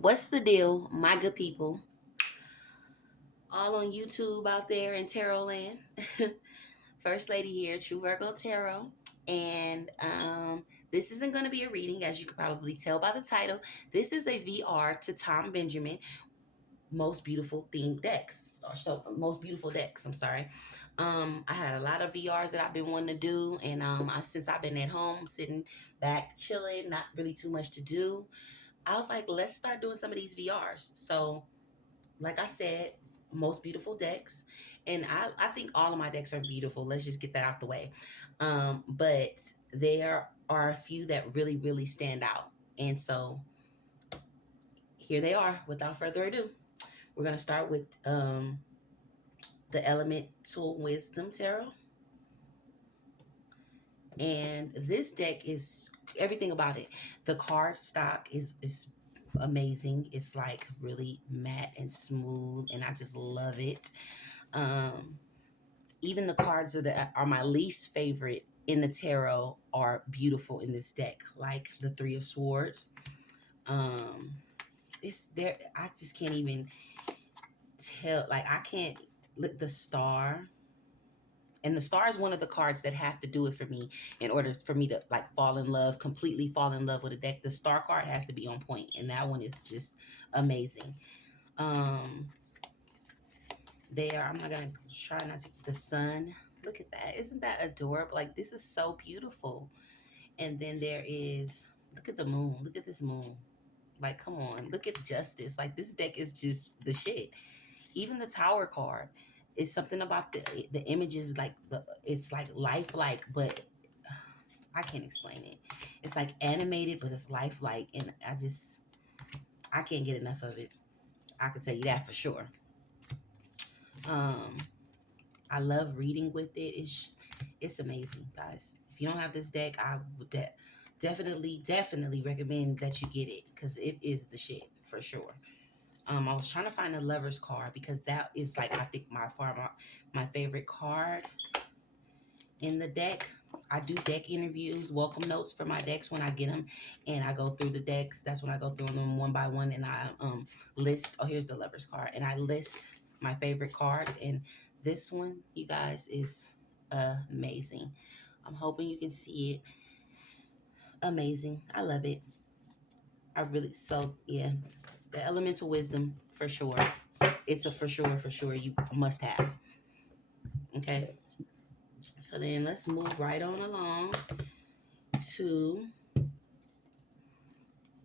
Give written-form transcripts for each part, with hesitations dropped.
What's the deal, my good people? All on YouTube out there in Tarot land. First Lady here, True Virgo Tarot. And this isn't going to be a reading, as you could probably tell by the title. This is a VR to Tom Benjamin, most beautiful themed decks. Or so most beautiful decks, I'm sorry. I had a lot of VRs that I've been wanting to do, and since I've been at home, sitting back, chilling, not really too much to do, I was like, let's start doing some of these VRs. So like I said, most beautiful decks. And I think all of my decks are beautiful. Let's just get that out the way. But there are a few that really, really stand out. And so here they are. Without further ado, we're going to start with the Elemental Wisdom Tarot. And this deck is everything about it. The card stock is amazing. It's like really matte and smooth, and I just love it. Um, Even the cards that are my least favorite in the tarot are beautiful in this deck, like the Three of Swords. Um, it's there. I just can't even tell. Like I can't look the star. And the star is one of the cards that have to do it for me in order for me to like fall in love, completely fall in love with a deck. The star card has to be on point, and that one is just amazing. Um, there, I'm not gonna try not to the sun. Look at that. Isn't that adorable? Like this is so beautiful. And then there is look at the moon. Look at this moon. Like, come on, look at justice. Like this deck is just the shit. Even the tower card is something about the images, like it's like lifelike, but I can't explain it. It's like animated, but it's lifelike, and I can't get enough of it. I can tell you that for sure. Um, I love reading with it. It's amazing, guys. If you don't have this deck, I would definitely recommend that you get it because it is the shit for sure. I was trying to find a lover's card because that is like I think my favorite card in the deck. I do deck interviews, welcome notes for my decks when I get them, and I go through the decks. That's when I go through them one by one, and I list. Oh, here's the lovers card, and I list my favorite cards. And this one, you guys, is amazing. I'm hoping you can see it. Amazing. I love it. I really yeah. The elemental wisdom for sure. It's a for sure. You must have. Okay. So then let's move right on along to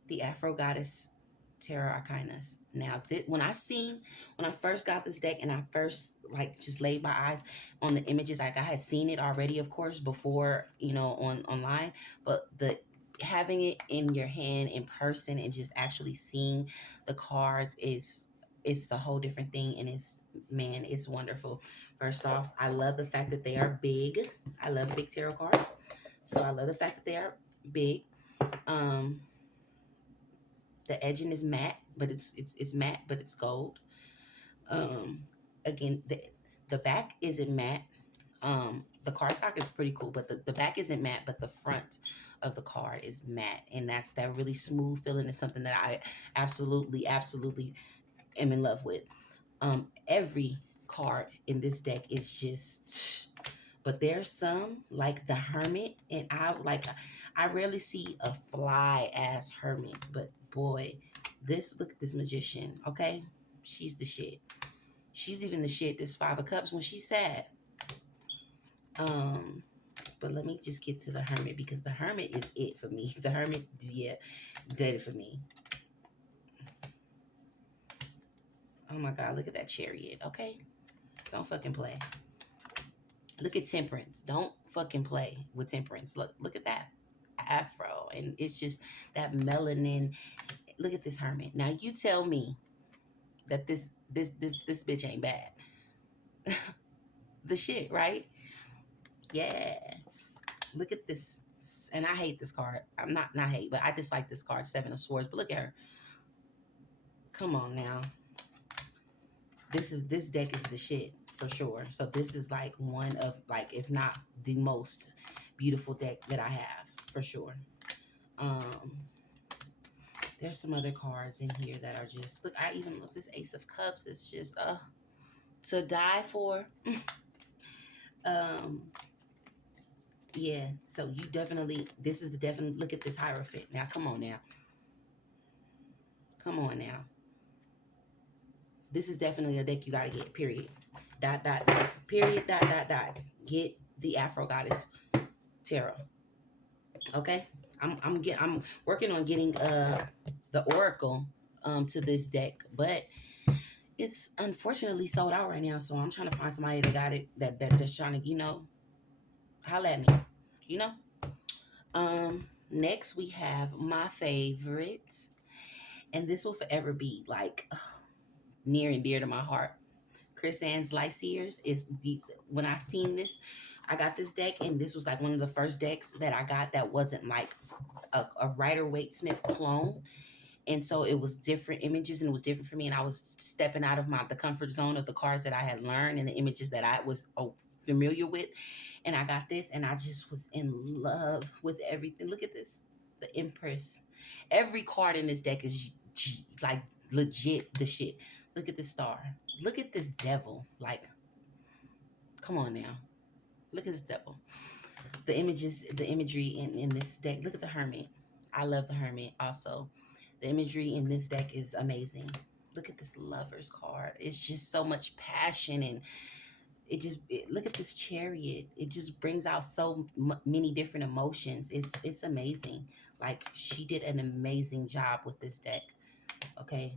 the Afro Goddess Tarot Arcanus. Now, when I first got this deck and I first like just laid my eyes on the images, like I had seen it already, of course, before on online, but the having it in your hand in person and just actually seeing the cards is it's a whole different thing, and it's wonderful. First off, I love the fact that they are big. I love big tarot cards, so I love the fact that they are big. Um, the edging is matte, but it's matte, but it's gold. Um, Again, the back isn't matte. The cardstock is pretty cool, but the back isn't matte, but the front of the card is matte, and that's that really smooth feeling is something that I absolutely am in love with. Every card in this deck is just, but there's some like the Hermit, and I rarely see a fly ass Hermit, but boy, look at this Magician. Okay, she's the shit. She's even the shit. This Five of Cups when she's sad. Um, but let me just get to the Hermit because the Hermit is it for me. The Hermit, yeah, did it for me. Oh my God, look at that Chariot. Okay, don't fucking play. Look at Temperance. Don't fucking play with Temperance. Look at that afro, and it's just that melanin. Look at this Hermit. Now you tell me that this bitch ain't bad. The shit, right? Yes. Look at this. And I hate this card. I'm not hate, but I dislike this card, Seven of Swords. But look at her. Come on now. This deck is the shit for sure. So this is like one of like, if not the most beautiful deck that I have for sure. Um There's some other cards in here that are just, look, I even look, this Ace of Cups. It's just to die for. um yeah, so you definitely, this is the definite, look at this Hierophant. Now come on now. Come on now. This is definitely a deck you gotta get, period. Dot dot dot. Period dot dot dot. Get the Afro Goddess Tarot. Okay? I'm working on getting the Oracle to this deck, but it's unfortunately sold out right now. So I'm trying to find somebody that got it, that's trying to, holla at me. You know? Next we have my favorites, and this will forever be like near and dear to my heart. Chris-Anne's Lightseers is the, when I seen this, I got this deck, and this was like one of the first decks that I got that wasn't like a Rider-Waite-Smith clone. And so it was different images, and it was different for me, and I was stepping out of the comfort zone of the cards that I had learned and the images that I was familiar with. And I got this, and I just was in love with everything. Look at this, the Empress. Every card in this deck is like legit the shit. Look at the Star. Look at this Devil. Like, come on now. Look at this Devil. The images, the imagery in this deck. Look at the Hermit. I love the Hermit also. The imagery in this deck is amazing. Look at this Lovers card. It's just so much passion, and look at this Chariot. It just brings out so many different emotions. It's amazing. Like, she did an amazing job with this deck. Okay.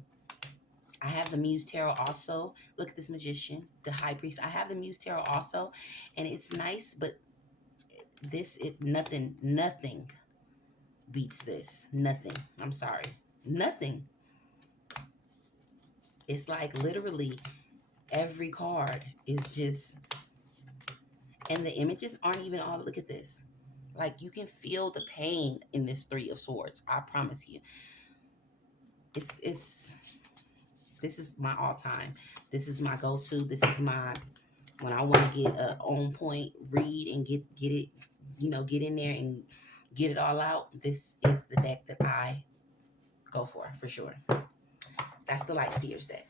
I have the Muse Tarot also. Look at this Magician, the High Priest. I have the Muse Tarot also, and it's nice, but nothing beats this. Nothing. I'm sorry. Nothing. It's like literally every card is just, and the images aren't even all, look at this. Like, you can feel the pain in this Three of Swords. I promise you. It's this is my all-time. This is my go-to. This is my, when I want to get a on point read and get it, get in there and get it all out. This is the deck that I go for sure. That's the Lightseers deck.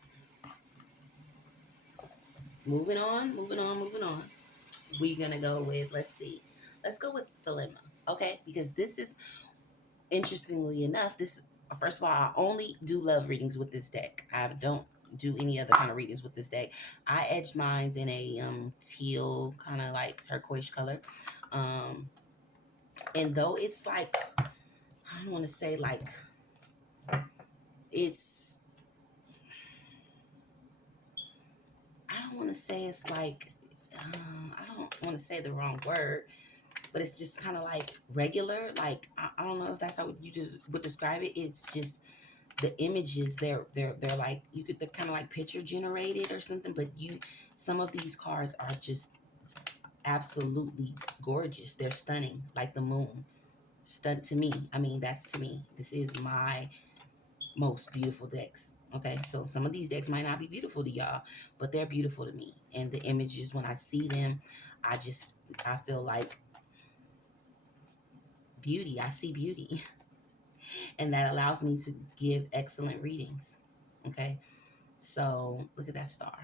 Moving on. We're gonna go with, let's go with Thelema, okay? Because this is, interestingly enough, this, first of all, I only do love readings with this deck. I don't do any other kind of readings with this deck. I edged mines in a teal, kind of like turquoise color. And though it's like, I don't want to say like, it's, I don't want to say it's like, I don't want to say the wrong word, but it's just kind of like regular. Like, I don't know if that's how you just would describe it. It's just the images, they're like, they're kind of like picture generated or something, but some of these cards are just absolutely gorgeous. They're stunning, like the moon. Stunned to me. I mean, that's, to me, this is my most beautiful decks. Okay, so some of these decks might not be beautiful to y'all, but they're beautiful to me. And the images, when I see them, I feel like beauty. I see beauty. And that allows me to give excellent readings. Okay, so look at that Star.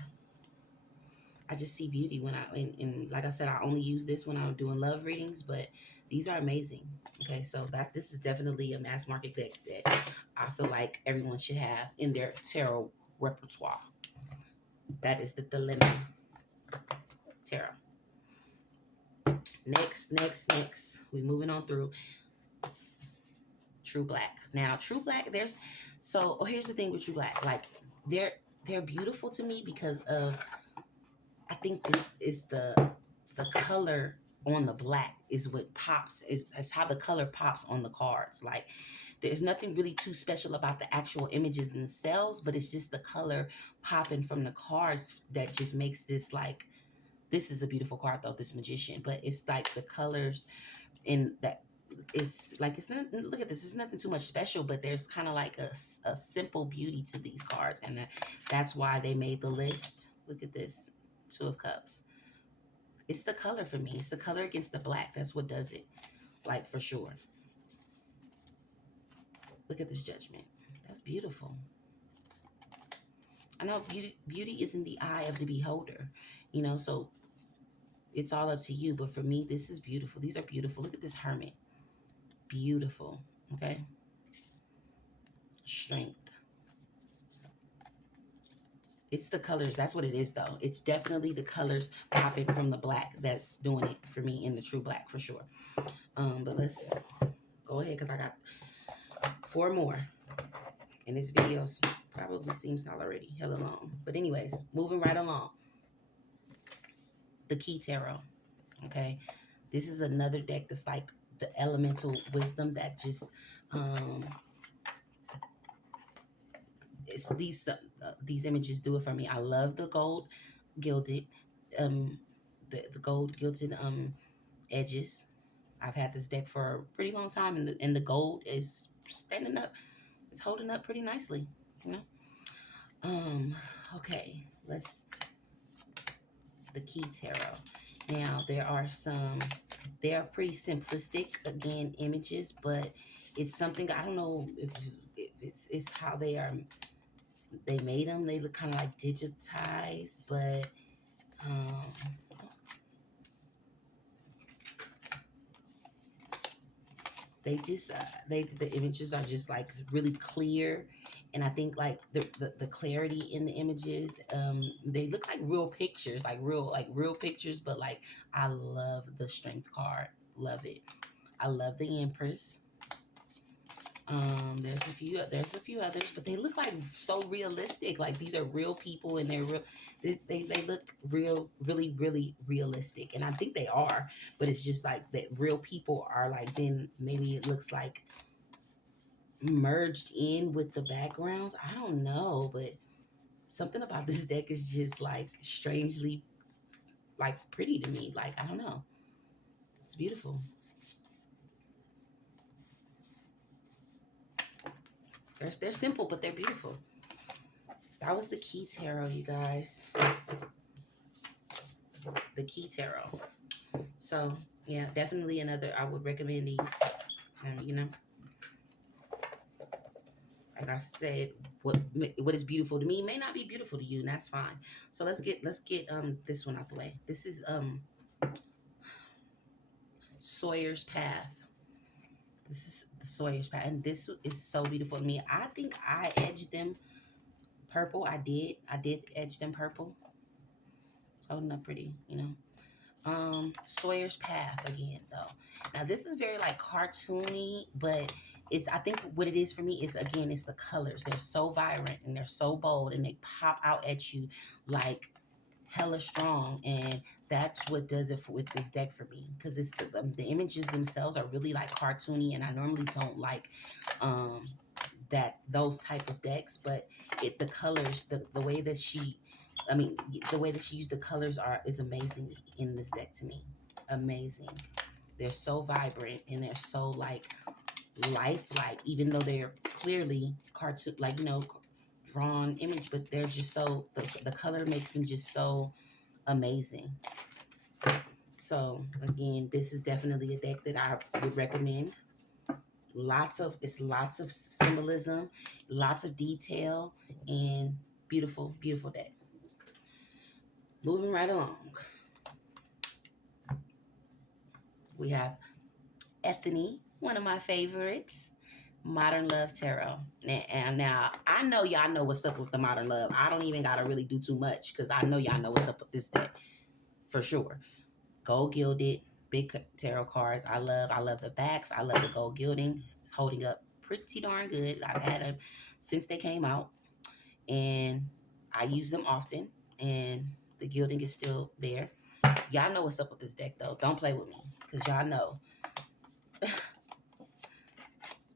I just see beauty when and like I said, I only use this when I'm doing love readings, but these are amazing. Okay, so this is definitely a mass market deck that I feel like everyone should have in their tarot repertoire. That is the Thelema Tarot. Next, we're moving on through True Black. Now, True Black, here's the thing with True Black. Like, they're beautiful to me because of, I think this is the color on the black is what pops, is how the color pops on the cards. Like, there's nothing really too special about the actual images themselves, but it's just the color popping from the cards that just makes this, like, this is a beautiful card though, this Magician. But it's like the colors in that, it's like, it's not, look at this, it's nothing too much special, but there's kind of like a simple beauty to these cards, and that's why they made the list. Look at this Two of Cups. It's the color for me. It's the color against the black. That's what does it, like, for sure. Look at this Judgment. That's beautiful. I know beauty is in the eye of the beholder, you know, so it's all up to you. But for me, this is beautiful. These are beautiful. Look at this hermit. Beautiful. Okay. Strength. It's the colors. That's what it is, though. It's definitely the colors popping from the black that's doing it for me in the true black for sure. But let's go ahead because I got 4 more. And this video probably seems already hella long. But anyways, moving right along. The Key Tarot. Okay. This is another deck that's like the elemental wisdom that just it's these images do it for me. I love the gold gilded the gold gilded edges. I've had this deck for a pretty long time, and the gold is standing up. It's holding up pretty nicely, you know. Okay, let's the Key Tarot. Now they are pretty simplistic again images, but it's something I don't know if it's how they made them. They look kind of like digitized, but they just the images are just like really clear, and I think like the clarity in the images, they look like real pictures, like real pictures. But like I love the Strength card, love it. I love the Empress. There's a few others, but they look like so realistic. Like these are real people, and they're real. They look really realistic, and I think they are. But it's just like that real people are like. Then maybe it looks like merged in with the backgrounds. I don't know, but something about this deck is just like strangely like pretty to me. Like I don't know, it's beautiful. They're simple, but they're beautiful. That was the Key Tarot, you guys. The Key Tarot. So, yeah, definitely another. I would recommend these. You know, like I said, what is beautiful to me may not be beautiful to you, and that's fine. So let's get this one out the way. This is Sawyer's Path. This is the Sawyer's Path, and this is so beautiful to me. I think I edged them purple. I did edge them purple. It's holding up pretty, you know. Sawyer's Path again, though. Now this is very like cartoony, but it's I think what it is for me is again it's the colors. They're so vibrant and they're so bold and they pop out at you like hella strong, and that's what does it with this deck for me, because it's the images themselves are really like cartoony, and I normally don't like those type of decks, but the colors, the way that the way that she used the colors is amazing in this deck to me. Amazing. They're so vibrant and they're so like lifelike, even though they're clearly cartoon, like drawn image, but they're just so the color makes them just so amazing. So again, this is definitely a deck that I would recommend. Lots of symbolism, lots of detail, and beautiful deck. Moving right along, we have Ethony, one of my favorites, Modern Love Tarot. Now I know y'all know what's up with the Modern Love. I don't even gotta really do too much because I know y'all know what's up with this deck for sure. Gold gilded, big tarot cards. I love the backs. I love the gold gilding. It's holding up pretty darn good. I've had them since they came out, and I use them often, and the gilding is still there. Y'all know what's up with this deck, though. Don't play with me, because y'all know.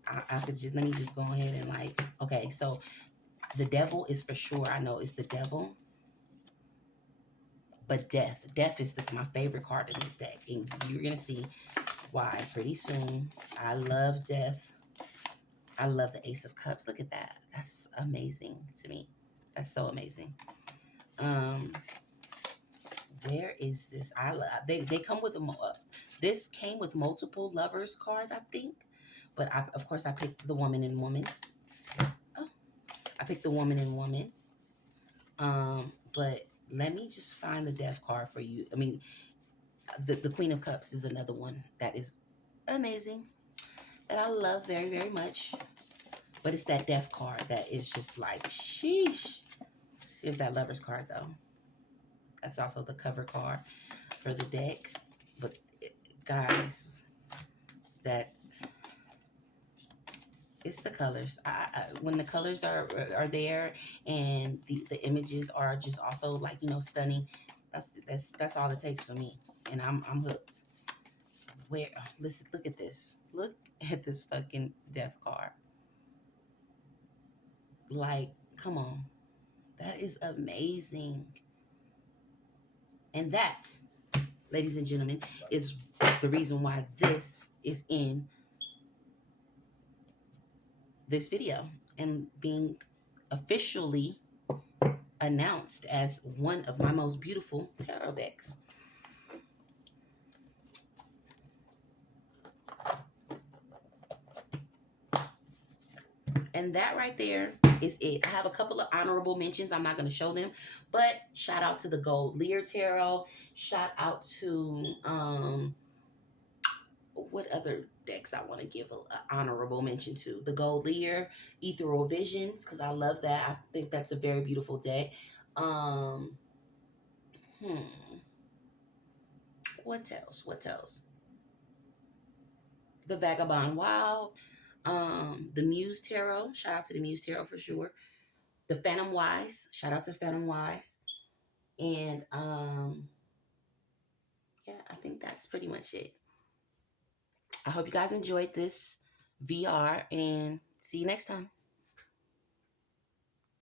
I could just, let me just go ahead and like, okay, so the devil is for sure. I know it's the devil. But death is my favorite card in this deck. And you're going to see why pretty soon. I love death. I love the Ace of Cups. Look at that. That's amazing to me. That's so amazing. There is this. I love. They come with this came with multiple lovers cards, I think. But of course I picked the woman and woman. Oh, picked the Woman in Woman. But let me just find the Death card for you. I mean, the Queen of Cups is another one that is amazing, that I love very, very much. But it's that Death card that is just like, sheesh. Here's that Lover's card, though. That's also the cover card for the deck. But, guys, that it's the colors. When the colors are there, and the images are just also like, you know, stunning, that's all it takes for me, and I'm hooked. Where, listen, look at this. Look at this fucking Death card. Like, come on. That is amazing. And that, ladies and gentlemen, is the reason why this is in this video and being officially announced as one of my most beautiful tarot decks. And that right there is it. I have a couple of honorable mentions. I'm not going to show them, but shout out to the Gold Lear Tarot. Shout out to what other decks I want to give an honorable mention to. The Gold Lear, Ethereal Visions, because I love that. I think that's a very beautiful deck. What else? What else? The Vagabond Wild. The Muse Tarot. Shout out to the Muse Tarot for sure. The Phantom Wise. Shout out to Phantom Wise. And yeah, I think that's pretty much it. I hope you guys enjoyed this VR, and see you next time.